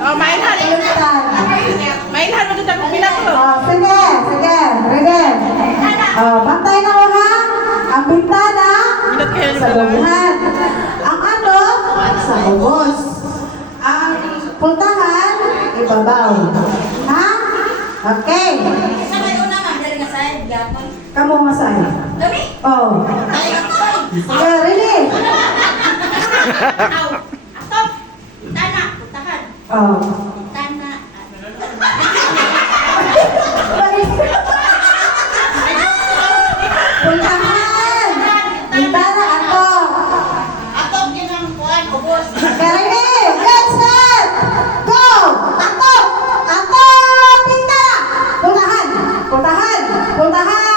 Oh, mainhan. Mainhan mo dito kung bilang ko. Sige, sige. Sige. Bantay na ko ha. Ang bintana sa looban. Ang ano, sa ubos. Ang pultahan, ibabaw. Ha? Okay. Kamu nga sa'yo. Oh. Sige, really? Oh. Pultahan! Bintana ako! Karine! Get set! Go! Atok! Atok! Bintana! Pultahan! Pultahan! Pultahan!